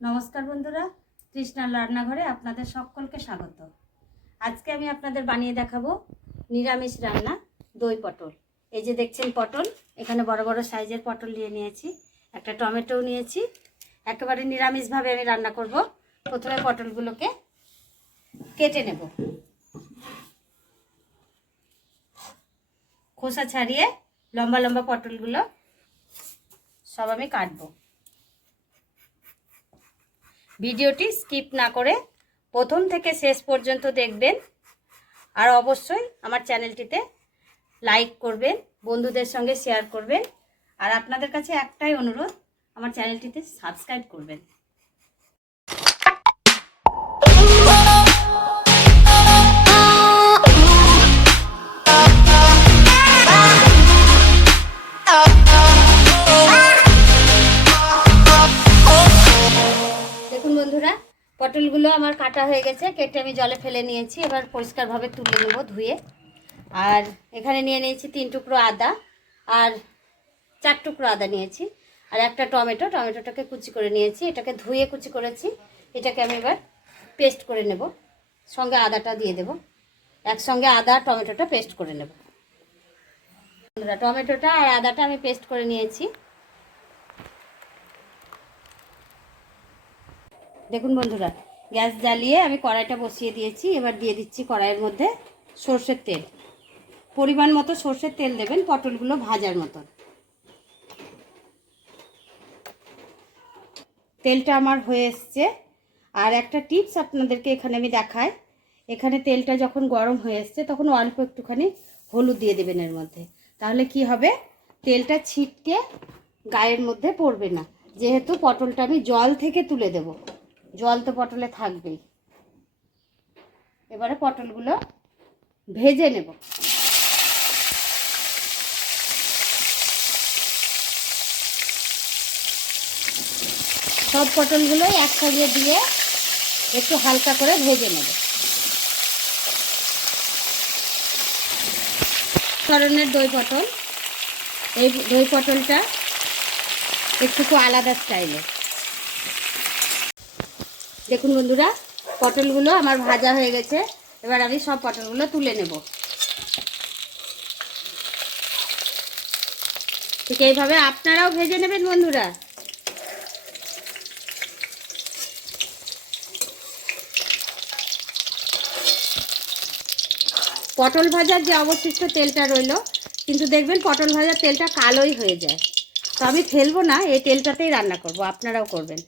নমস্কার বন্ধুরা, তৃষ্ণার রান্নাঘরে আপনাদের সকলকে স্বাগত। আজকে আমি আপনাদের বানিয়ে দেখাবো নিরামিষ রান্না, দই পটল। এই যে দেখছেন পটল, এখানে বড় বড় সাইজের পটল নিয়ে নিয়েছি, একটা টমেটো নিয়েছি। একেবারে নিরামিষভাবে আমি রান্না করব। প্রথমে পটলগুলোকে কেটে নেব, খোসা ছাড়িয়ে লম্বা লম্বা পটলগুলো সব আমি কাটবো। ভিডিওটি স্কিপ না করে প্রথম থেকে শেষ পর্যন্ত দেখবেন, আর অবশ্যই আমার চ্যানেলটিতে লাইক করবেন, বন্ধুদের সঙ্গে শেয়ার করবেন, আর আপনাদের কাছে একটাই অনুরোধ, আমার চ্যানেলটিতে সাবস্ক্রাইব করবেন। দেখুন বন্ধুরা, পটলগুলো আমার কাটা হয়ে গেছে, কেটে আমি জলে ফেলে নিয়েছি। এবার পরিষ্কারভাবে তুলে নেব ধুয়ে। আর এখানে নিয়ে নিয়েছি 3 টুকরো আদা, আর 4 টুকরো আদা নিয়েছি, আর একটা টমেটোটাকে কুচি করে নিয়েছি। এটাকে ধুয়ে কুচি করেছি। এটাকে আমি এবার পেস্ট করে নেব, সঙ্গে আদাটা দিয়ে দেব। একসঙ্গে আদা টমেটোটা পেস্ট করে নেব। বন্ধুরা, টমেটোটা আর আদাটা আমি পেস্ট করে নিয়েছি। দেখুন বন্ধুরা, গ্যাস জ্বালিয়ে আমি কড়াইটা বসিয়ে দিয়েছি। এবার দিয়ে দিচ্ছি কড়াইয়ের মধ্যে সর্ষের তেল। পরিমাণ মতো সর্ষের তেল দেবেন পটলগুলো ভাজার মতন। তেলটা আমার হয়ে এসছে। আর একটা টিপস আপনাদেরকে এখানে আমি দেখাই। এখানে তেলটা যখন গরম হয়ে এসছে তখন অল্প একটুখানি হলুদ দিয়ে দেবেন এর মধ্যে। তাহলে কি হবে, তেলটা ছিটকে গায়ের মধ্যে পড়বে না। যেহেতু পটলটা আমি জল থেকে তুলে দেব, জল তো পটলে থাকবেই। এবারে পটলগুলো ভেজে নেব। সব পটলগুলো একসঙ্গে দিয়ে একটু হালকা করে ভেজে নেব। ধরনের দই পটল, এই দই পটলটা একটু আলাদা স্টাইলে। দেখুন বন্ধুরা, পটলগুলো আমার ভাজা হয়ে গেছে। এবার আমি সব পটলগুলো তুলে নেব। ঠিক এইভাবে আপনারাও ভেজে নেবেন বন্ধুরা। পটল ভাজার যে অবশিষ্ট তেলটা রইল, কিন্তু দেখবেন পটল ভাজার তেলটা কালোই হয়ে যায়। তো আমি ফেলবো না, এই তেলটাতেই রান্না করব, আপনারাও করবেন।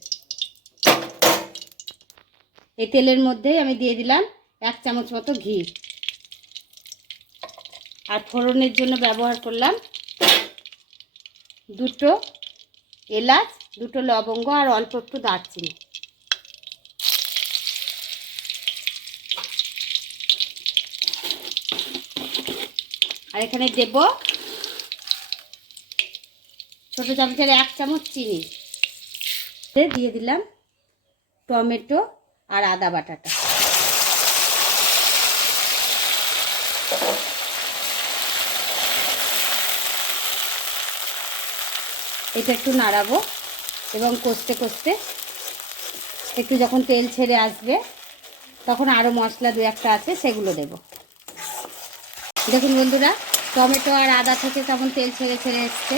এই তেলের মধ্যেই আমি দিয়ে দিলাম 1 চামচ মতো ঘি। আর ফোড়নের জন্য ব্যবহার করলাম 2টো এলাচ, 2টো লবঙ্গ, আর অল্প একটু দারচিনি। আর এখানে দেব ছোটো চামচের 1 চামচ চিনি। দিয়ে দিলাম টমেটো আর আদা বাটাটা। এটা একটু নাড়াবো এবং কষতে কষতে একটু যখন তেল ছেড়ে আসবে তখন আরও মশলা 2-1টা আছে, সেগুলো দেব। দেখুন বন্ধুরা, টমেটো আর আদা থেকে তখন তেল ছেড়ে ছেড়ে এসছে।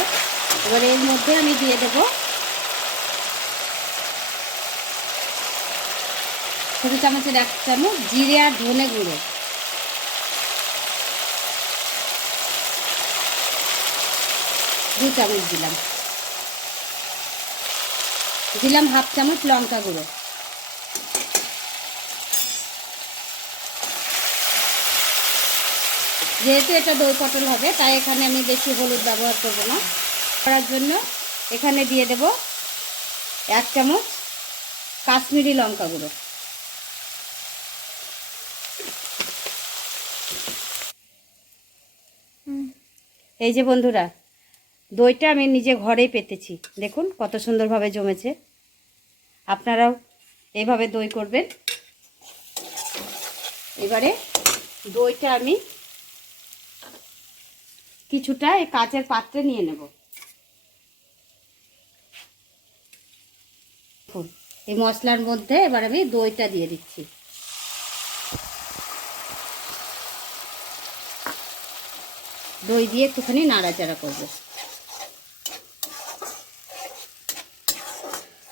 এবার এর মধ্যে আমি দিয়ে দেব ছোটো চামচের 1 চামচ জিরে আর ধনে গুঁড়ো, 2 চামচ দিলাম। দিলাম 1/2 চামচ লঙ্কা গুঁড়ো। যেহেতু এটা দই পটল হবে, তাই এখানে আমি বেশি হলুদ ব্যবহার করব না। করার জন্য এখানে দিয়ে দেব 1 চামচ কাশ্মীরি লঙ্কা গুঁড়ো। এই যে বন্ধুরা, দইটা আমি নিজে ঘরেই পেতেছি, দেখুন কত সুন্দরভাবে জমেছে। আপনারাও এইভাবে দই করবেন। এবারে দইটা আমি কিছুটা এই কাচের পাত্রে নিয়ে নেব। এই মশলার মধ্যে এবার আমি দইটা দিয়ে দিচ্ছি। দই দিয়ে একটুখানি নাড়াচাড়া করব।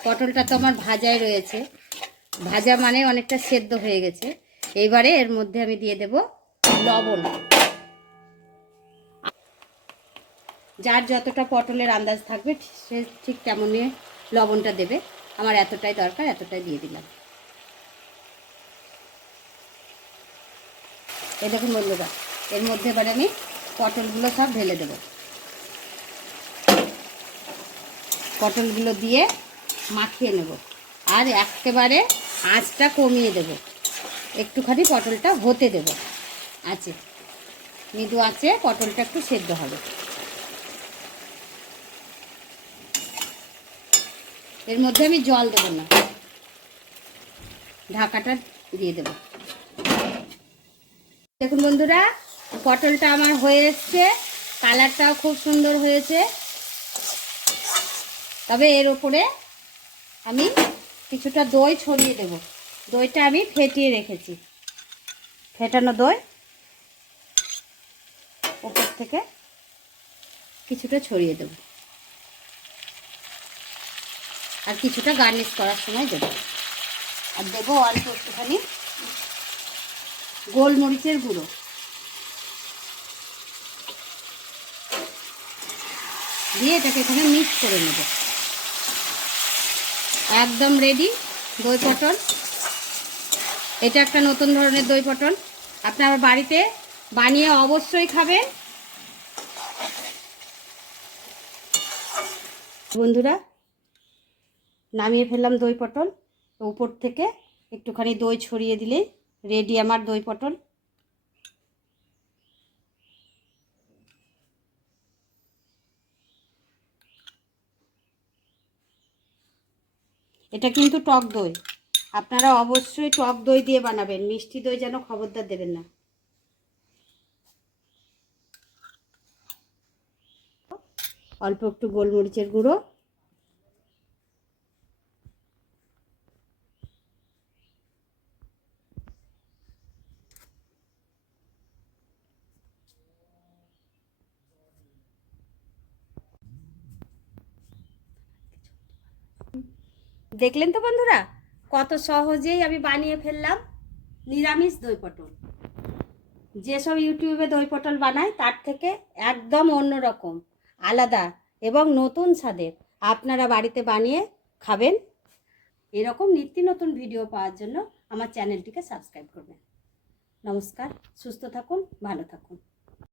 পটলটা তো আমার ভাজাই রয়েছে, ভাজা মানে অনেকটা সেদ্ধ হয়ে গেছে। এইবারে এর মধ্যে আমি দিয়ে দেব লবণ। যার যতটা পটলের আন্দাজ থাকবে সে ঠিক তেমনই লবণটা দেবে। আমার এতটাই দরকার, এতটাই দিয়ে দিলাম। এই দেখুন বন্ধুরা, এর মধ্যে এবারে আমি পটলগুলো সব ঢেলে দেব। পটলগুলো দিয়ে মাখিয়ে নেব, আর একেবারে আঁচটা কমিয়ে দেব। একটুখানি পটলটা হতে দেব আছে, মৃদু আছে, পটলটা একটু সেদ্ধ হবে। এর মধ্যে আমি জল দেব না, ঢাকাটা দিয়ে দেব। দেখুন বন্ধুরা, পটলটা আমার হয়ে এসছে, কালারটাও খুব সুন্দর হয়েছে। তবে এর উপরে আমি কিছুটা দই ছড়িয়ে দেব। দইটা আমি ফেটিয়ে রেখেছি, ফেটানো দই উপর থেকে কিছুটা ছড়িয়ে দেব, আর কিছুটা গার্নিশ করার সময় দেব। আর দেবো অল্প একটুখানি গোলমরিচের গুঁড়ো। দিয়ে এটাকে এখানে মিক্স করে নেব। একদম রেডি দই পটল। এটা একটা নতুন ধরনের দই পটল, আপনারা বাড়িতে বানিয়ে অবশ্যই খাবেন। বন্ধুরা, নামিয়ে ফেললাম দই পটল। উপর থেকে একটুখানি দই ছড়িয়ে দিলেই রেডি আমার দই পটল। এটা কিন্তু টক দই, আপনারা অবশ্যই টক দই দিয়ে বানাবেন, মিষ্টি দই যেন খবরদার দেবেন না। অল্প একটু গোলমরিচের গুঁড়ো, দেখলেন তো বন্ধুরা, কত সহজেই আমি বানিয়ে ফেললাম নিরামিষ দই পটল। যেসব ইউটিউবে দই পটল বানায় তার থেকে একদম অন্যরকম, আলাদা এবং নতুন স্বাদের। আপনারা বাড়িতে বানিয়ে খাবেন। এরকম নিত্য নতুন ভিডিও পাওয়ার জন্য আমার চ্যানেলটিকে সাবস্ক্রাইব করবেন। নমস্কার, সুস্থ থাকুন, ভালো থাকুন।